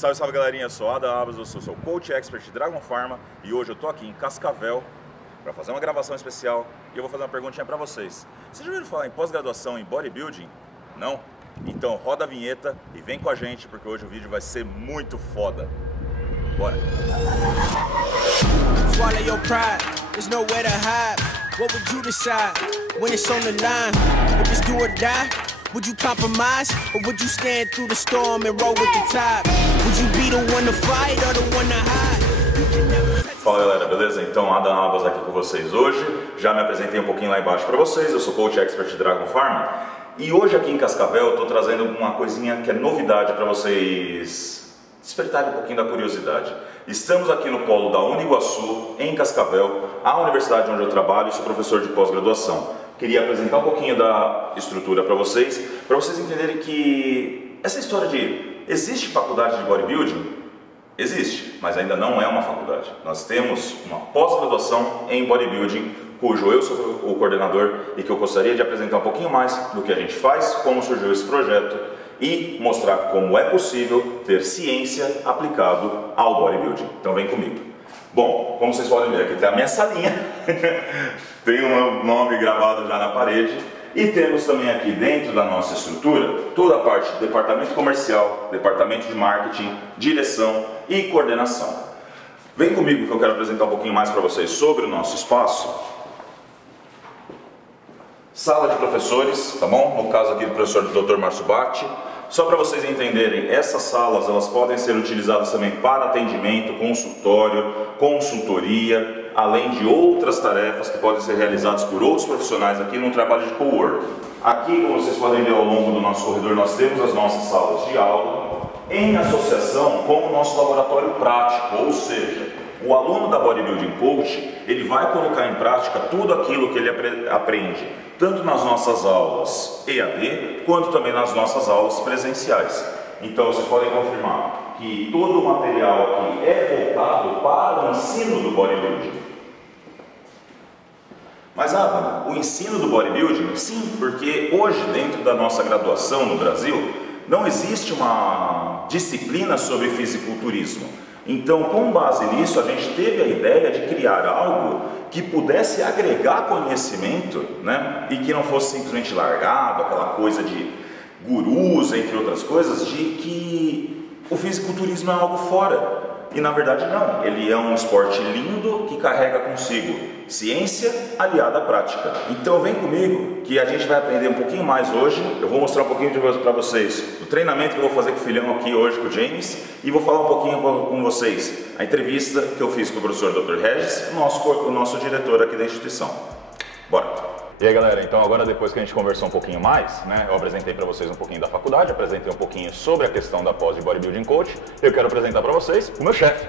Salve, salve galerinha, eu sou Adam Abas, eu sou Coach Expert de Dragon Pharma e hoje eu tô aqui em Cascavel para fazer uma gravação especial e eu vou fazer uma perguntinha para vocês. Vocês já ouviram falar em pós-graduação em bodybuilding? Não? Então roda a vinheta e vem com a gente porque hoje o vídeo vai ser muito foda. Bora! Swallow your pride, there's nowhere to hide. What would you decide when it's on the line? If it's do or die? Would you compromise, or would you stand through the storm and roll with the tide? Would you be the one to fight or the one to hide? Fala galera, beleza? Então, Adam Abas aqui com vocês hoje. Já me apresentei um pouquinho lá embaixo para vocês, eu sou Coach Expert de Dragon Pharma. E hoje aqui em Cascavel eu estou trazendo uma coisinha que é novidade para vocês despertarem um pouquinho da curiosidade. Estamos aqui no polo da Uniguaçu, em Cascavel, a universidade onde eu trabalho e sou professor de pós-graduação. Queria apresentar um pouquinho da estrutura para vocês entenderem que essa história de existe faculdade de bodybuilding? Existe, mas ainda não é uma faculdade. Nós temos uma pós-graduação em bodybuilding, cujo eu sou o coordenador e que eu gostaria de apresentar um pouquinho mais do que a gente faz, como surgiu esse projeto e mostrar como é possível ter ciência aplicado ao bodybuilding. Então vem comigo. Bom, como vocês podem ver, aqui tem a minha salinha, tem o meu nome gravado já na parede e temos também aqui dentro da nossa estrutura toda a parte do departamento comercial, departamento de marketing, direção e coordenação. Vem comigo que eu quero apresentar um pouquinho mais para vocês sobre o nosso espaço. Sala de professores, tá bom? No caso aqui do professor Dr. Márcio Batti. Só para vocês entenderem, essas salas elas podem ser utilizadas também para atendimento, consultório, consultoria, além de outras tarefas que podem ser realizadas por outros profissionais aqui no trabalho de co-work. Aqui, como vocês podem ver ao longo do nosso corredor, nós temos as nossas salas de aula em associação com o nosso laboratório prático, ou seja, o aluno da Bodybuilding Coach, ele vai colocar em prática tudo aquilo que ele aprende, tanto nas nossas aulas EAD, quanto também nas nossas aulas presenciais. Então vocês podem confirmar que todo o material aqui é voltado para o ensino do bodybuilding. Mas Adam, o ensino do bodybuilding? Sim, porque hoje dentro da nossa graduação no Brasil, não existe uma disciplina sobre fisiculturismo. Então, com base nisso, a gente teve a ideia de criar algo que pudesse agregar conhecimento, né? E que não fosse simplesmente largado, aquela coisa de gurus, entre outras coisas, de que o fisiculturismo é algo fora. E na verdade não, ele é um esporte lindo que carrega consigo ciência aliada à prática. Então vem comigo que a gente vai aprender um pouquinho mais hoje. Eu vou mostrar um pouquinho para vocês do treinamento que eu vou fazer com o filhão aqui hoje, com o James, e vou falar um pouquinho com vocês a entrevista que eu fiz com o professor Dr. Regis, o nosso diretor aqui da instituição. Bora! E aí galera, então agora depois que a gente conversou um pouquinho mais, né, eu apresentei para vocês um pouquinho da faculdade, apresentei um pouquinho sobre a questão da pós de Bodybuilding Coach, eu quero apresentar para vocês o meu chefe.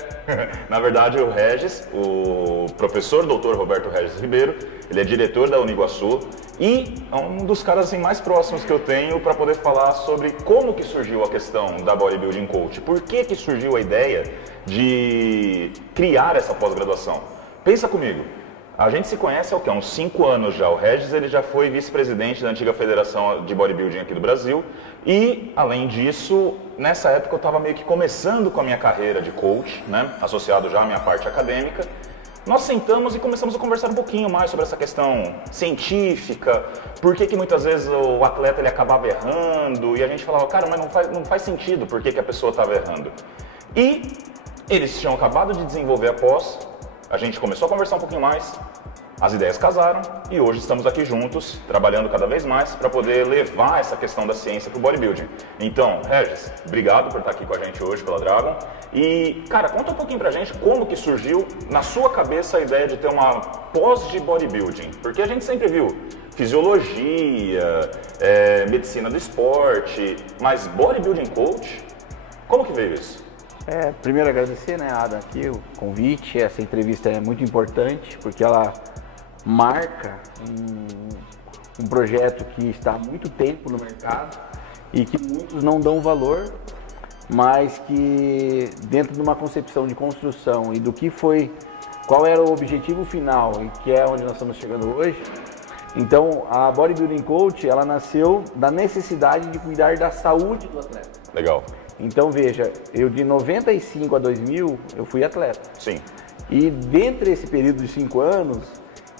Na verdade o Regis, o professor Dr. Roberto Regis Ribeiro, ele é diretor da Uniguaçu e é um dos caras assim, mais próximos que eu tenho para poder falar sobre como que surgiu a questão da Bodybuilding Coach, por que surgiu a ideia de criar essa pós-graduação. Pensa comigo. A gente se conhece há uns 5 anos já. O Regis ele já foi vice-presidente da antiga Federação de Bodybuilding aqui do Brasil e, além disso, nessa época eu estava meio que começando com a minha carreira de coach, né, associado já à minha parte acadêmica. Nós sentamos e começamos a conversar um pouquinho mais sobre essa questão científica, por que muitas vezes o atleta ele acabava errando e a gente falava, cara, mas não faz sentido por que a pessoa estava errando. E eles tinham acabado de desenvolver a pós. A gente começou a conversar um pouquinho mais, as ideias casaram e hoje estamos aqui juntos, trabalhando cada vez mais para poder levar essa questão da ciência para o bodybuilding. Então, Regis, obrigado por estar aqui com a gente hoje pela Dragon. E, cara, conta um pouquinho pra gente como que surgiu na sua cabeça a ideia de ter uma pós de bodybuilding. Porque a gente sempre viu fisiologia, medicina do esporte, mas bodybuilding coach, como que veio isso? Primeiro agradecer, né, Adam, aqui o convite. Essa entrevista é muito importante porque ela marca um projeto que está há muito tempo no mercado e que muitos não dão valor, mas que dentro de uma concepção de construção e do que foi, qual era o objetivo final e que é onde nós estamos chegando hoje. Então, a Bodybuilding Coach, ela nasceu da necessidade de cuidar da saúde do atleta. Legal. Então veja, eu de 95 a 2000 eu fui atleta. Sim. E dentro desse período de 5 anos,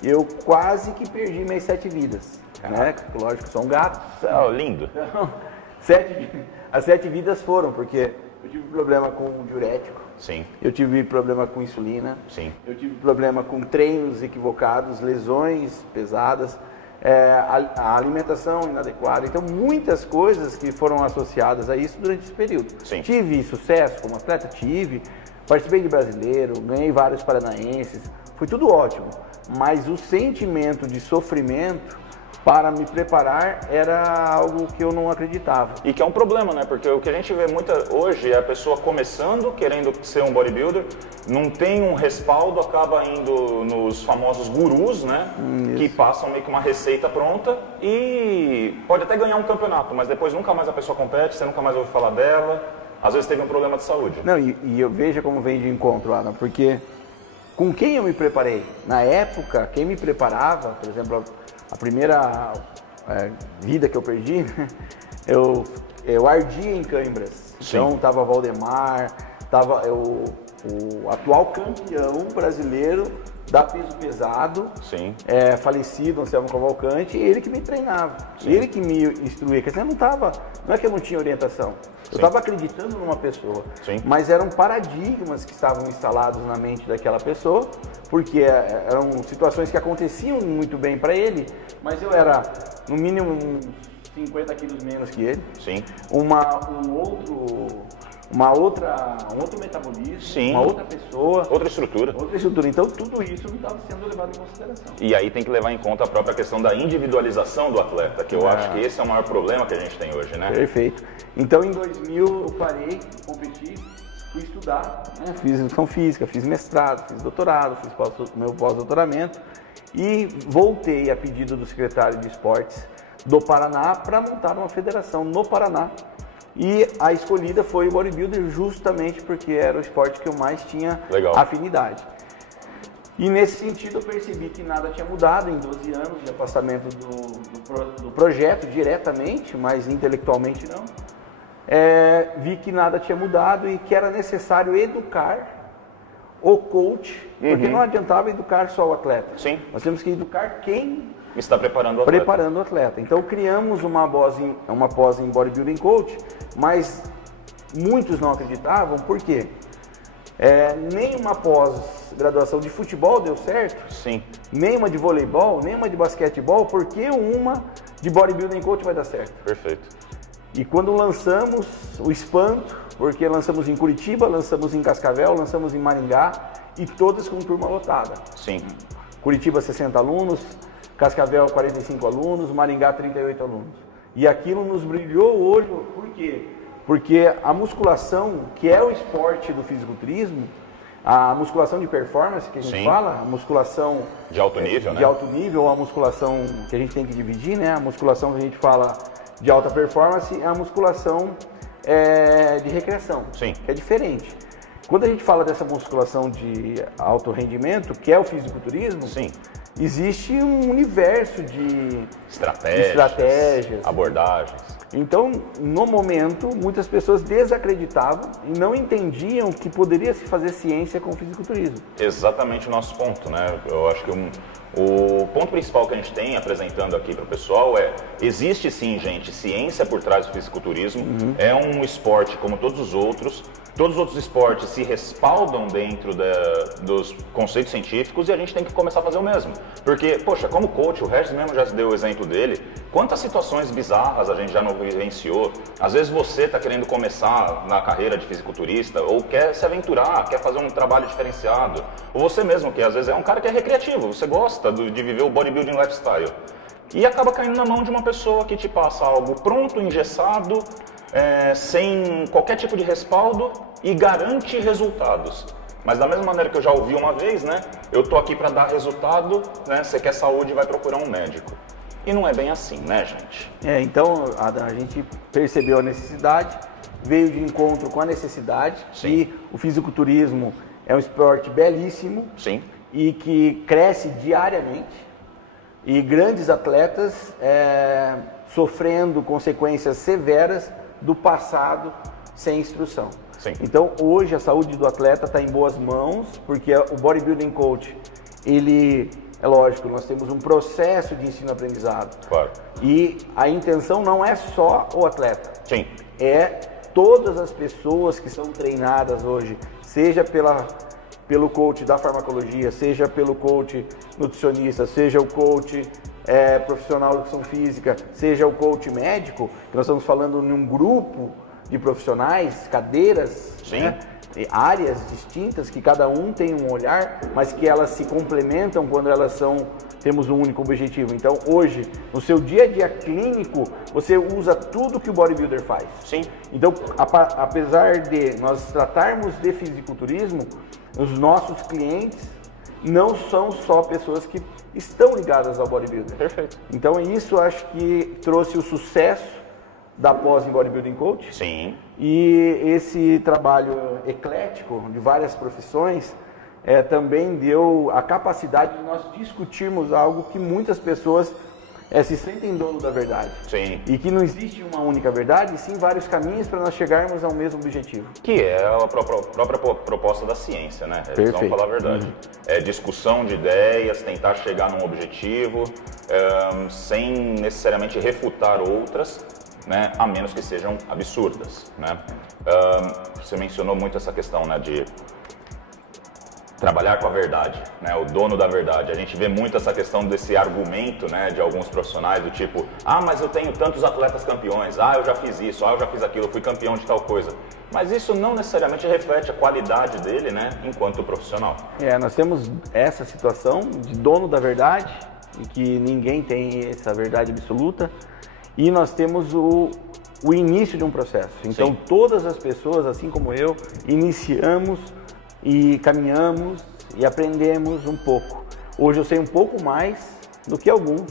eu quase que perdi minhas 7 vidas. Né? Lógico, sou um gato. Oh, lindo. Então, as 7 vidas foram, porque eu tive problema com diurético. Sim. Eu tive problema com insulina. Sim. Eu tive problema com treinos equivocados, lesões pesadas, a alimentação inadequada. Então, muitas coisas que foram associadas a isso durante esse período. Sim. Tive sucesso como atleta? Tive. Participei de brasileiro, ganhei vários paranaenses. Foi tudo ótimo. Mas o sentimento de sofrimento para me preparar era algo que eu não acreditava. E que é um problema, né? Porque o que a gente vê hoje é a pessoa começando, querendo ser um bodybuilder, não tem um respaldo, acaba indo nos famosos gurus, né? Que passam meio que uma receita pronta e pode até ganhar um campeonato, mas depois nunca mais a pessoa compete, você nunca mais ouve falar dela, às vezes teve um problema de saúde. Não, e eu vejo como vem de encontro, Adam, porque com quem eu me preparei? Na época, quem me preparava, por exemplo, a primeira vida que eu perdi, eu ardia em câimbras. Sim. Então tava Valdemar, tava o atual campeão brasileiro da peso pesado, Sim. Falecido, Anselmo Cavalcante, ele que me treinava, Sim. ele que me instruía. Quer dizer, não é que eu não tinha orientação, eu estava acreditando numa pessoa, Sim. mas eram paradigmas que estavam instalados na mente daquela pessoa, porque eram situações que aconteciam muito bem para ele, mas eu era no mínimo uns 50 quilos menos que ele, Sim. um outro metabolismo, Sim. uma outra pessoa, Outra estrutura. Então tudo isso não estava sendo levado em consideração. E aí tem que levar em conta a própria questão da individualização do atleta, que eu acho que esse é o maior problema que a gente tem hoje, né? Perfeito. Então em 2000 eu parei, competi, fui estudar, né? Fiz educação física, fiz mestrado, fiz doutorado, fiz meu pós-doutoramento e voltei a pedido do secretário de esportes do Paraná para montar uma federação no Paraná. E a escolhida foi o bodybuilder justamente porque era o esporte que eu mais tinha afinidade. E nesse sentido eu percebi que nada tinha mudado em 12 anos de afastamento do projeto diretamente, mas intelectualmente não. Vi que nada tinha mudado e que era necessário educar o coach, porque não adiantava educar só o atleta. Sim. Nós temos que educar quem está preparando o atleta. Preparando o atleta. Então criamos uma pós em Bodybuilding Coach, mas muitos não acreditavam, por quê? Nem uma pós-graduação de futebol deu certo, Sim. nem uma de voleibol, nem uma de basquetebol, porque uma de Bodybuilding Coach vai dar certo. Perfeito. E quando lançamos o espanto, porque lançamos em Curitiba, lançamos em Cascavel, lançamos em Maringá, e todas com turma lotada. Sim. Curitiba 60 alunos, Cascavel 45 alunos, Maringá 38 alunos. E aquilo nos brilhou o olho, por quê? Porque a musculação, que é o esporte do fisiculturismo, a musculação de performance que a gente fala, a musculação de alto nível, de alto nível, a musculação que a gente tem que dividir, né? A musculação que a gente fala de alta performance é a musculação de recreação, Sim. que é diferente. Quando a gente fala dessa musculação de alto rendimento, que é o fisiculturismo, Sim. existe um universo de estratégias, abordagens. Então, no momento, muitas pessoas desacreditavam e não entendiam que poderia se fazer ciência com o fisiculturismo. Exatamente o nosso ponto, né? Eu acho que o ponto principal que a gente tem apresentando aqui para o pessoal existe sim, gente, ciência por trás do fisiculturismo, é um esporte como todos os outros esportes se respaldam dentro dos conceitos científicos e a gente tem que começar a fazer o mesmo. Porque, poxa, como coach, o Regis mesmo já deu o exemplo dele, quantas situações bizarras a gente já não vivenciou. Às vezes você está querendo começar na carreira de fisiculturista ou quer se aventurar, quer fazer um trabalho diferenciado. Ou você mesmo, que às vezes é um cara que é recreativo, você gosta de viver o bodybuilding lifestyle. E acaba caindo na mão de uma pessoa que te passa algo pronto, engessado, sem qualquer tipo de respaldo e garante resultados. Mas da mesma maneira que eu já ouvi uma vez, né? Eu tô aqui para dar resultado, né? Você quer saúde, vai procurar um médico. E não é bem assim, né, gente? Então a gente percebeu a necessidade, veio de encontro com a necessidade. Sim. E o fisiculturismo é um esporte belíssimo. Sim. E que cresce diariamente. E grandes atletas sofrendo consequências severas do passado sem instrução. Sim. Então, hoje a saúde do atleta está em boas mãos, porque o Bodybuilding Coach, ele, é lógico, nós temos um processo de ensino-aprendizado. Claro. E a intenção não é só o atleta. Sim. É todas as pessoas que são treinadas hoje, seja pelo coach da farmacologia, seja pelo coach nutricionista, seja o coach profissional de educação física, seja o coach médico, que nós estamos falando em um grupo de profissionais, cadeiras, né? Áreas distintas, que cada um tem um olhar, mas que elas se complementam quando temos um único objetivo. Então, hoje, no seu dia a dia clínico, você usa tudo que o bodybuilder faz. Sim. Então, apesar de nós tratarmos de fisiculturismo, os nossos clientes não são só pessoas que estão ligadas ao bodybuilder. Perfeito. Então, isso acho que trouxe o sucesso da pós em Bodybuilding Coach. Sim. E esse trabalho eclético de várias profissões também deu a capacidade de nós discutirmos algo que muitas pessoas se sentem dono da verdade. Sim. E que não existe uma única verdade, e sim vários caminhos para nós chegarmos ao mesmo objetivo. Que é a própria proposta da ciência, né? Perfeito. Vamos falar a verdade. É discussão de ideias, tentar chegar num objetivo, sem necessariamente refutar outras, né? A menos que sejam absurdas, né? Você mencionou muito essa questão, né, de trabalhar com a verdade, né? O dono da verdade. A gente vê muito essa questão desse argumento, né, de alguns profissionais do tipo, mas eu tenho tantos atletas campeões, eu já fiz isso, eu já fiz aquilo, eu fui campeão de tal coisa. Mas isso não necessariamente reflete a qualidade dele, né, enquanto profissional. Nós temos essa situação de dono da verdade, em que ninguém tem essa verdade absoluta, e nós temos o início de um processo. Então, sim, todas as pessoas, assim como eu, iniciamos e caminhamos e aprendemos um pouco. Hoje eu sei um pouco mais do que alguns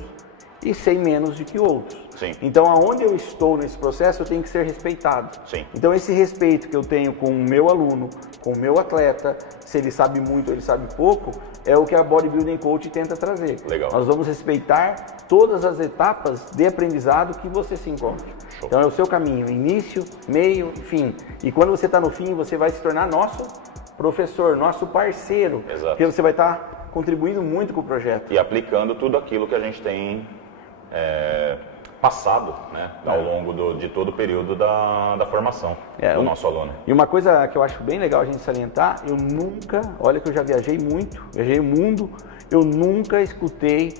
e sei menos do que outros. Sim. Então, aonde eu estou nesse processo, eu tenho que ser respeitado. Sim. Então, esse respeito que eu tenho com o meu aluno, com o meu atleta, se ele sabe muito ou ele sabe pouco, é o que a Bodybuilding Coach tenta trazer. Legal. Nós vamos respeitar todas as etapas de aprendizado que você se encontra. Show. Então, é o seu caminho, início, meio e fim. E quando você está no fim, você vai se tornar nosso professor, nosso parceiro. Exato. Porque você vai estar contribuindo muito com o projeto. E aplicando tudo aquilo que a gente tem passado, né, ao longo de todo o período da formação do nosso aluno. E uma coisa que eu acho bem legal a gente salientar, eu nunca, olha que eu já viajei muito, viajei o mundo, eu nunca escutei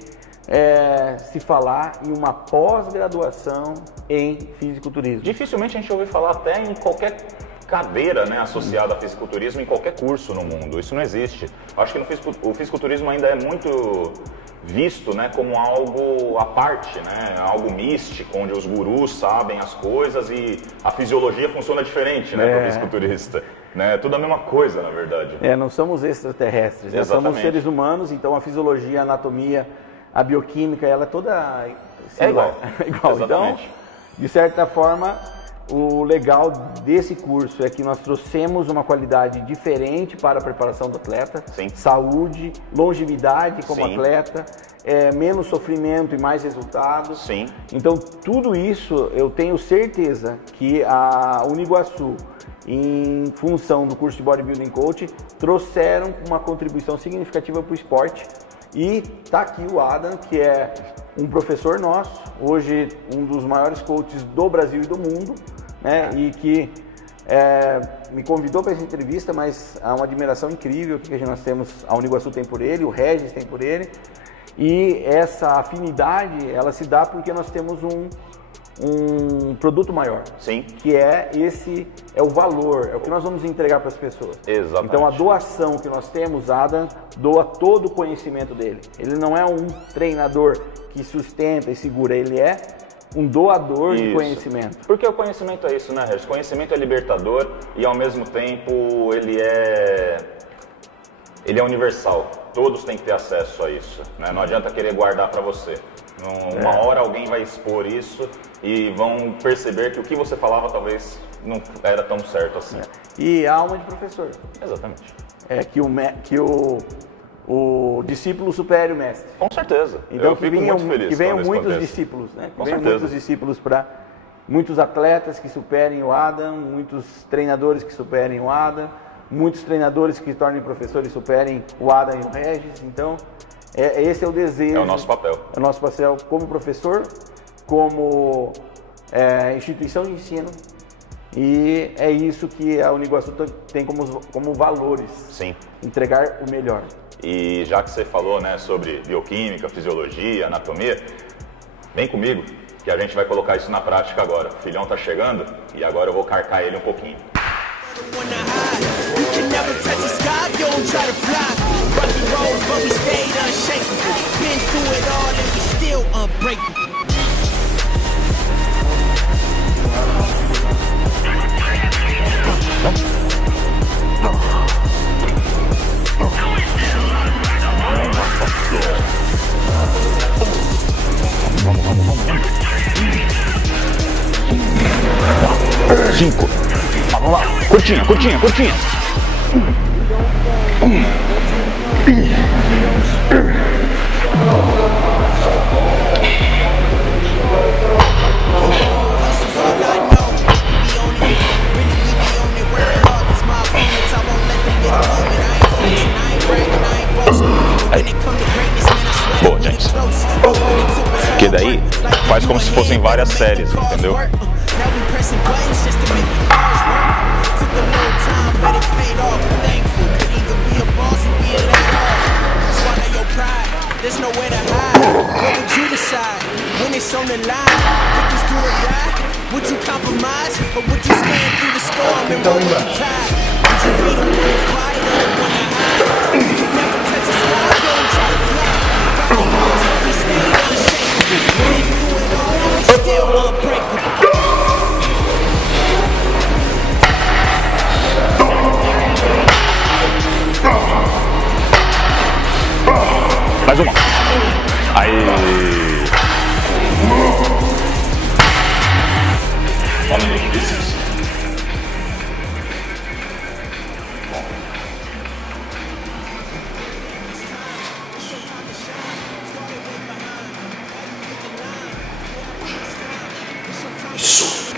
se falar em uma pós-graduação em fisiculturismo. Dificilmente a gente ouve falar até em qualquer cadeira, né, associada a fisiculturismo em qualquer curso no mundo. Isso não existe. Acho que o fisiculturismo ainda é muito visto, né, como algo à parte, né, algo místico, onde os gurus sabem as coisas e a fisiologia funciona diferente, né, para o fisiculturista. Né, tudo a mesma coisa, na verdade. Não somos extraterrestres, nós somos seres humanos, então a fisiologia, a anatomia, a bioquímica, ela é toda igual. Igual. Então, de certa forma, o legal desse curso é que nós trouxemos uma qualidade diferente para a preparação do atleta. Sim. Saúde, longevidade como Sim. atleta, menos sofrimento e mais resultados. Sim. Então, tudo isso eu tenho certeza que a Uniguaçu, em função do curso de Bodybuilding Coach, trouxeram uma contribuição significativa para o esporte. E está aqui o Adam, que é um professor nosso, hoje um dos maiores coaches do Brasil e do mundo, né? E que me convidou para essa entrevista, mas há uma admiração incrível que nós temos, a Uniguaçu tem por ele, o Regis tem por ele, e essa afinidade, ela se dá porque nós temos um produto maior. Sim. Que é o valor, é o que nós vamos entregar para as pessoas. Exatamente. Então a doação que nós temos, Adam doa todo o conhecimento dele. Ele não é um treinador que sustenta e segura, ele é um doador de conhecimento. Porque o conhecimento é isso, né, Regis? Conhecimento é libertador e ao mesmo tempo ele é universal. Todos têm que ter acesso a isso, né? Não adianta querer guardar para você. Uma hora alguém vai expor isso e vão perceber que o que você falava talvez não era tão certo assim. E a alma de professor. Exatamente. É que o discípulo supere o mestre. Com certeza. Então eu fico muito feliz. Que venham muitos discípulos, né? Que venham muitos discípulos para muitos atletas que superem o Adam, muitos treinadores que superem o Adam, muitos treinadores que tornem professores e superem o Adam e o Regis. Então, esse é o desejo. É o nosso papel. É o nosso papel como professor, como instituição de ensino. E é isso que a Uniguaçu tem como valores. Sim. Entregar o melhor. E já que você falou, né, sobre bioquímica, fisiologia, anatomia, vem comigo que a gente vai colocar isso na prática agora. O filhão tá chegando e agora eu vou carcar ele um pouquinho. Cinco. Vamos lá. Curtinha, curtinha, curtinha. Boa, James. Que daí faz como se fossem várias séries, entendeu? There's nowhere to hide. What would you decide when it's on the line? Would you do or die? Would you compromise, or would you stand through the storm and roll with the tide? Would you be the one to fight or the one to hide? You never touch the sky, don't try to fly. We stay unshakable. When you do it all, we still unbreakable. Mais uma. Aí. Olha aí, isso. Isso.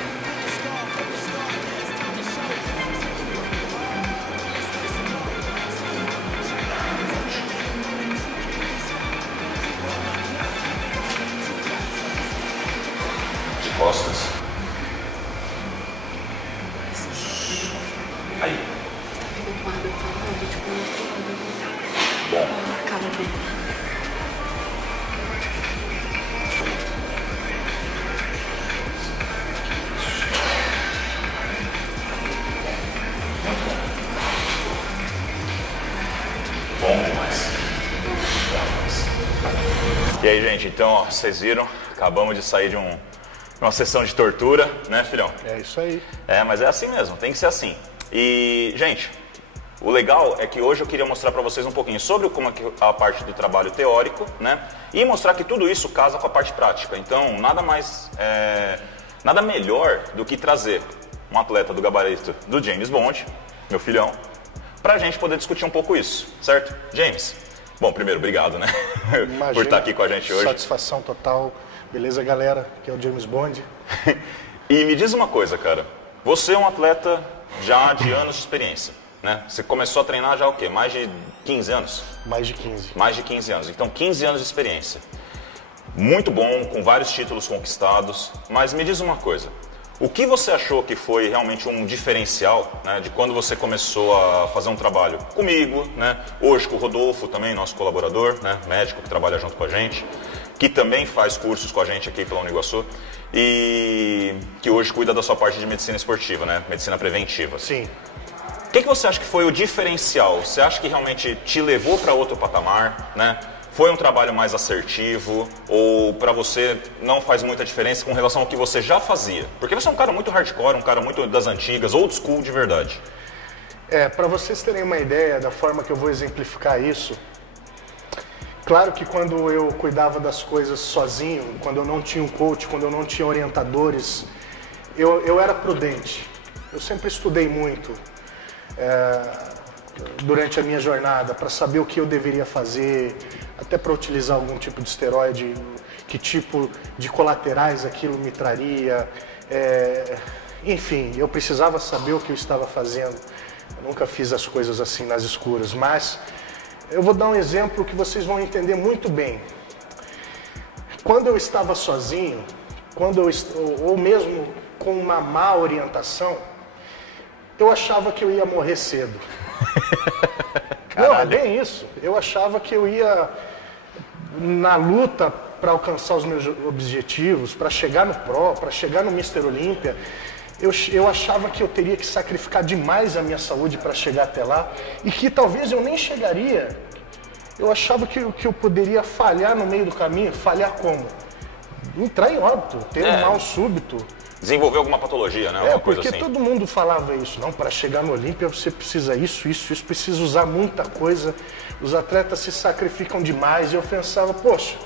Costas. Aí. Bom. Cara dele. Bom demais. E aí, gente, então, ó, vocês viram? Acabamos de sair de uma sessão de tortura, né, filhão? É isso aí. É, mas é assim mesmo, tem que ser assim. E, gente, o legal é que hoje eu queria mostrar para vocês um pouquinho sobre como é a parte do trabalho teórico, né? E mostrar que tudo isso casa com a parte prática. Então, nada melhor do que trazer um atleta do gabarito do James Bond, meu filhão, pra gente poder discutir um pouco isso, certo? James, bom, primeiro, obrigado, né? Imagina, por estar aqui com a gente hoje. Satisfação total. Beleza, galera? Aqui é o James Bond. E me diz uma coisa, cara. Você é um atleta já de anos de experiência, né? Você começou a treinar já o quê? Mais de 15 anos? Mais de 15. Mais de 15 anos. Então, 15 anos de experiência. Muito bom, com vários títulos conquistados. Mas me diz uma coisa. O que você achou que foi realmente um diferencial, né, de quando você começou a fazer um trabalho comigo, né? Hoje com o Rodolfo também, nosso colaborador, né, médico que trabalha junto com a gente, que também faz cursos com a gente aqui pela Uniguaçu e que hoje cuida da sua parte de medicina esportiva, né? Medicina preventiva. Sim. O que você acha que foi o diferencial? Você acha que realmente te levou para outro patamar, né? Foi um trabalho mais assertivo ou para você não faz muita diferença com relação ao que você já fazia? Porque você é um cara muito hardcore, um cara muito das antigas, old school de verdade. Para vocês terem uma ideia da forma que eu vou exemplificar isso, claro que quando eu cuidava das coisas sozinho, quando eu não tinha um coach, quando eu não tinha orientadores, eu era prudente. Eu sempre estudei muito durante a minha jornada para saber o que eu deveria fazer, até para utilizar algum tipo de esteroide, que tipo de colaterais aquilo me traria, Enfim, eu precisava saber o que eu estava fazendo. Eu nunca fiz as coisas assim nas escuras, mas eu vou dar um exemplo que vocês vão entender muito bem. Quando eu estava sozinho, ou mesmo com uma má orientação, eu achava que eu ia morrer cedo. Não, é bem isso. Eu achava que eu ia, na luta para alcançar os meus objetivos, para chegar no Pro, para chegar no Mr. Olímpia, eu achava que eu teria que sacrificar demais a minha saúde para chegar até lá e que talvez eu nem chegaria. Eu achava que eu poderia falhar no meio do caminho. Falhar como? Entrar em óbito, ter um mal súbito. Desenvolver alguma patologia, né? Alguma coisa porque assim. todo mundo falava isso. Não, para chegar no Olímpia você precisa isso, precisa usar muita coisa. Os atletas se sacrificam demais. E eu pensava, poxa,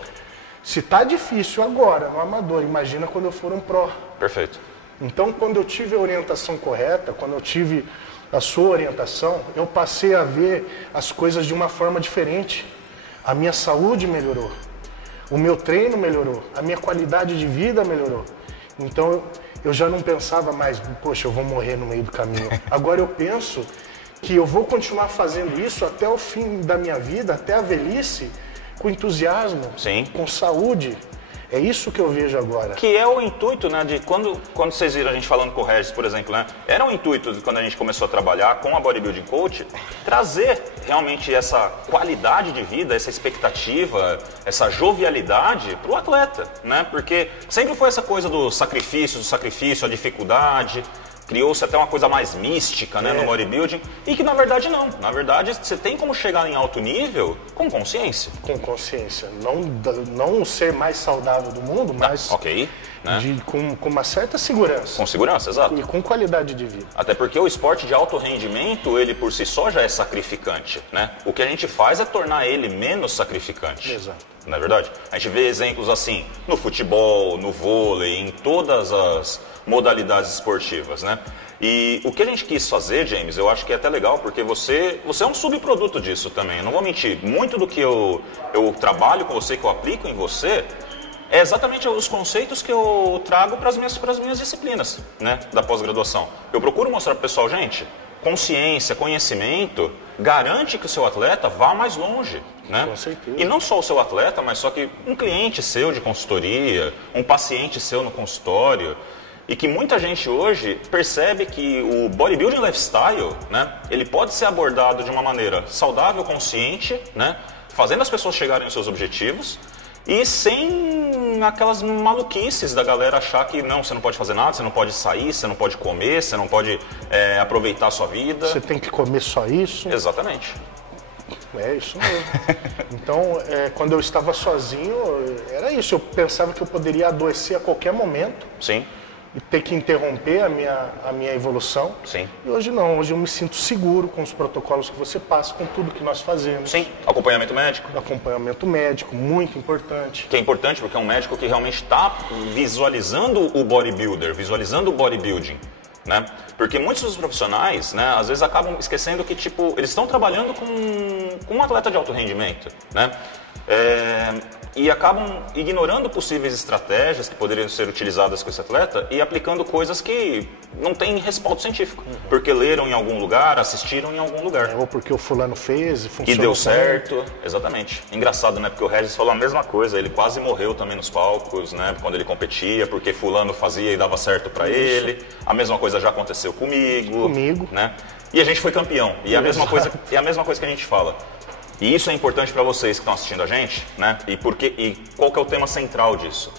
se tá difícil agora no amador, imagina quando eu for um Pro. Perfeito. Então, quando eu tive a orientação correta, quando eu tive a sua orientação, eu passei a ver as coisas de uma forma diferente. A minha saúde melhorou, o meu treino melhorou, a minha qualidade de vida melhorou. Então, eu já não pensava mais, poxa, eu vou morrer no meio do caminho. Agora eu penso que eu vou continuar fazendo isso até o fim da minha vida, até a velhice, com entusiasmo, com saúde. É isso que eu vejo agora. Que é o intuito, né, de quando vocês viram a gente falando com o Regis, por exemplo, né, era o intuito de quando a gente começou a trabalhar com a Bodybuilding Coach, trazer realmente essa qualidade de vida, essa expectativa, essa jovialidade para o atleta, né, porque sempre foi essa coisa do sacrifício, a dificuldade. Criou-se até uma coisa mais mística, né, no bodybuilding, e que na verdade não. Na verdade, você tem como chegar em alto nível com consciência. Com consciência. Não o ser mais saudável do mundo, mas né? com uma certa segurança. Com segurança, exato. E com qualidade de vida. Até porque o esporte de alto rendimento, ele por si só já é sacrificante, né? O que a gente faz é tornar ele menos sacrificante. Exato. Não é verdade? A gente vê exemplos assim no futebol, no vôlei, em todas as modalidades esportivas, né? E o que a gente quis fazer, James, eu acho que é até legal, porque você é um subproduto disso também. Eu não vou mentir, muito do que eu trabalho com você, que eu aplico em você, é exatamente os conceitos que eu trago para as minhas disciplinas, né, da pós-graduação. Eu procuro mostrar para o pessoal, gente, consciência, conhecimento, garante que o seu atleta vá mais longe, né? Com certeza. E não só o seu atleta, mas só que um cliente seu de consultoria, um paciente seu no consultório. E que muita gente hoje percebe que o bodybuilding lifestyle, né, ele pode ser abordado de uma maneira saudável, consciente, né, fazendo as pessoas chegarem aos seus objetivos e sem aquelas maluquices da galera achar que não, você não pode fazer nada, você não pode sair, você não pode comer, você não pode aproveitar a sua vida. Você tem que comer só isso. Exatamente. É isso mesmo. Então, quando eu estava sozinho, era isso. Eu pensava que eu poderia adoecer a qualquer momento. Sim. E ter que interromper a minha evolução. Sim. E hoje não, hoje eu me sinto seguro com os protocolos que você passa, com tudo que nós fazemos. Sim, acompanhamento médico. Acompanhamento médico, muito importante. Que é importante porque é um médico que realmente está visualizando o bodybuilder, visualizando o bodybuilding, né? Porque muitos dos profissionais, né, às vezes acabam esquecendo que, tipo, eles estão trabalhando com um atleta de alto rendimento, né? E acabam ignorando possíveis estratégias que poderiam ser utilizadas com esse atleta e aplicando coisas que não têm respaldo científico. Porque leram em algum lugar, assistiram em algum lugar. Ou porque o fulano fez e funcionou. E deu certo, exatamente. Engraçado, né? Porque o Regis falou a mesma coisa, ele quase morreu também nos palcos, né? Quando ele competia, porque fulano fazia e dava certo pra ele. A mesma coisa já aconteceu comigo. Né? E a gente foi campeão. E a mesma coisa que a gente fala. E isso é importante para vocês que estão assistindo a gente, né? E qual que é o tema central disso?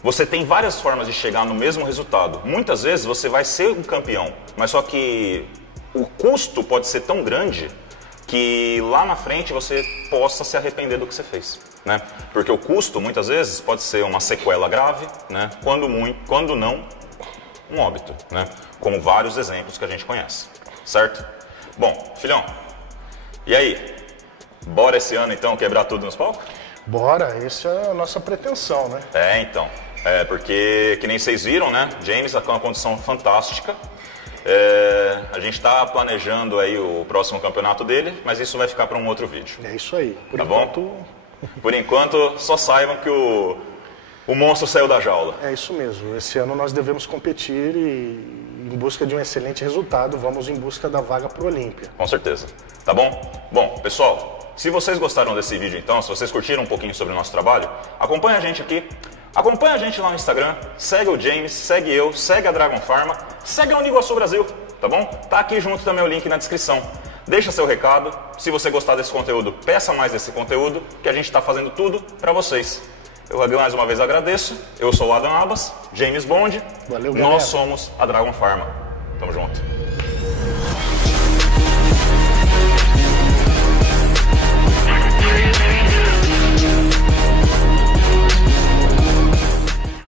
Você tem várias formas de chegar no mesmo resultado. Muitas vezes você vai ser um campeão, mas só que o custo pode ser tão grande que lá na frente você possa se arrepender do que você fez, né? Porque o custo, muitas vezes, pode ser uma sequela grave, né? Quando não, um óbito, né? Como vários exemplos que a gente conhece, certo? Bom, filhão, e aí? Bora esse ano, então, quebrar tudo nos palcos? Bora, essa é a nossa pretensão, né? Então. Porque, que nem vocês viram, né? James está com uma condição fantástica. A gente está planejando aí o próximo campeonato dele, mas isso vai ficar para um outro vídeo. É isso aí. Por enquanto, só saibam que O monstro saiu da jaula. É isso mesmo. Esse ano nós devemos competir e, em busca de um excelente resultado, vamos em busca da vaga para o Olímpia. Com certeza. Tá bom? Bom, pessoal, se vocês gostaram desse vídeo então, se vocês curtiram um pouquinho sobre o nosso trabalho, acompanha a gente aqui. Acompanha a gente lá no Instagram, segue o James, segue eu, segue a Dragon Pharma, segue a Uniguaçu Brasil, tá bom? Tá aqui junto também o link na descrição. Deixa seu recado, se você gostar desse conteúdo, peça mais desse conteúdo, que a gente está fazendo tudo para vocês. Eu mais uma vez agradeço, eu sou o Adam Abbas, James Bond, Valeu, galera. nós somos a Dragon Pharma. Tamo junto.